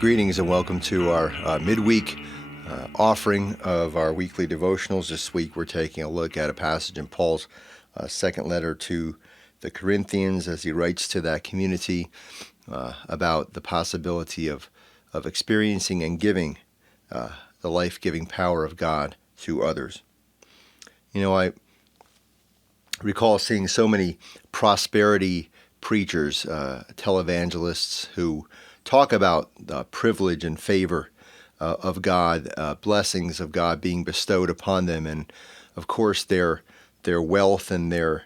Greetings and welcome to our midweek offering of our weekly devotionals. This week we're taking a look at a passage in Paul's second letter to the Corinthians as he writes to that community about the possibility of experiencing and giving the life-giving power of God to others. You know, I recall seeing so many prosperity preachers, televangelists who talk about the privilege and favor of God, blessings of God being bestowed upon them, and of course their wealth and their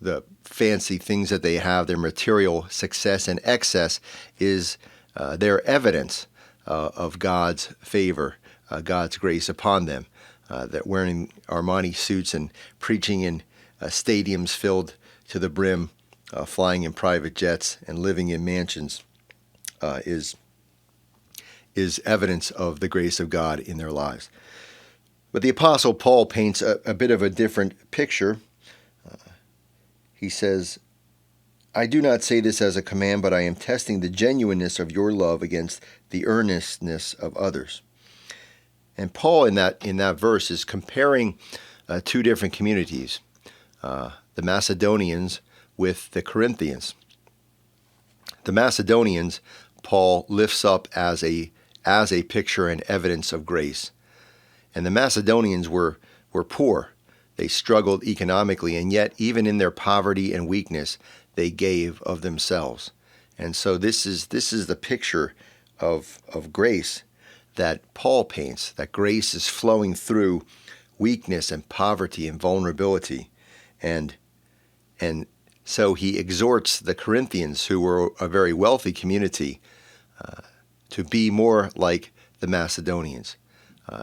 the fancy things that they have, their material success and excess is their evidence of God's favor, God's grace upon them. That wearing Armani suits and preaching in stadiums filled to the brim, flying in private jets and living in mansions is evidence of the grace of God in their lives. But the Apostle Paul paints a bit of a different picture. He says, "I do not say this as a command, but I am testing the genuineness of your love against the earnestness of others." And Paul in that verse is comparing two different communities, the Macedonians with the Corinthians. The Macedonians, Paul lifts up as a picture and evidence of grace. And the Macedonians were poor. They struggled economically, and yet even in their poverty and weakness, they gave of themselves. And so this is the picture of grace that Paul paints, that grace is flowing through weakness and poverty and vulnerability. And so he exhorts the Corinthians, who were a very wealthy community, to be more like the Macedonians,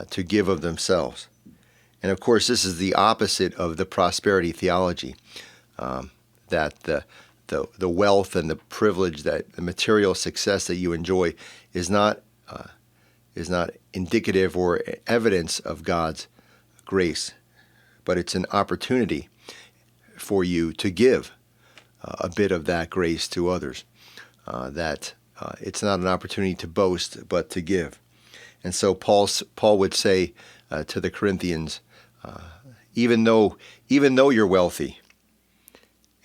to give of themselves. And of course, this is the opposite of the prosperity theology, that the wealth and the privilege, that the material success that you enjoy is not indicative or evidence of God's grace, but it's an opportunity for you to give a bit of that grace to others, that it's not an opportunity to boast, but to give. And so Paul would say to the Corinthians, even though you're wealthy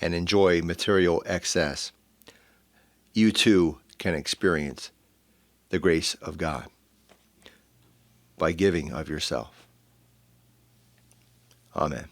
and enjoy material excess, you too can experience the grace of God by giving of yourself. Amen.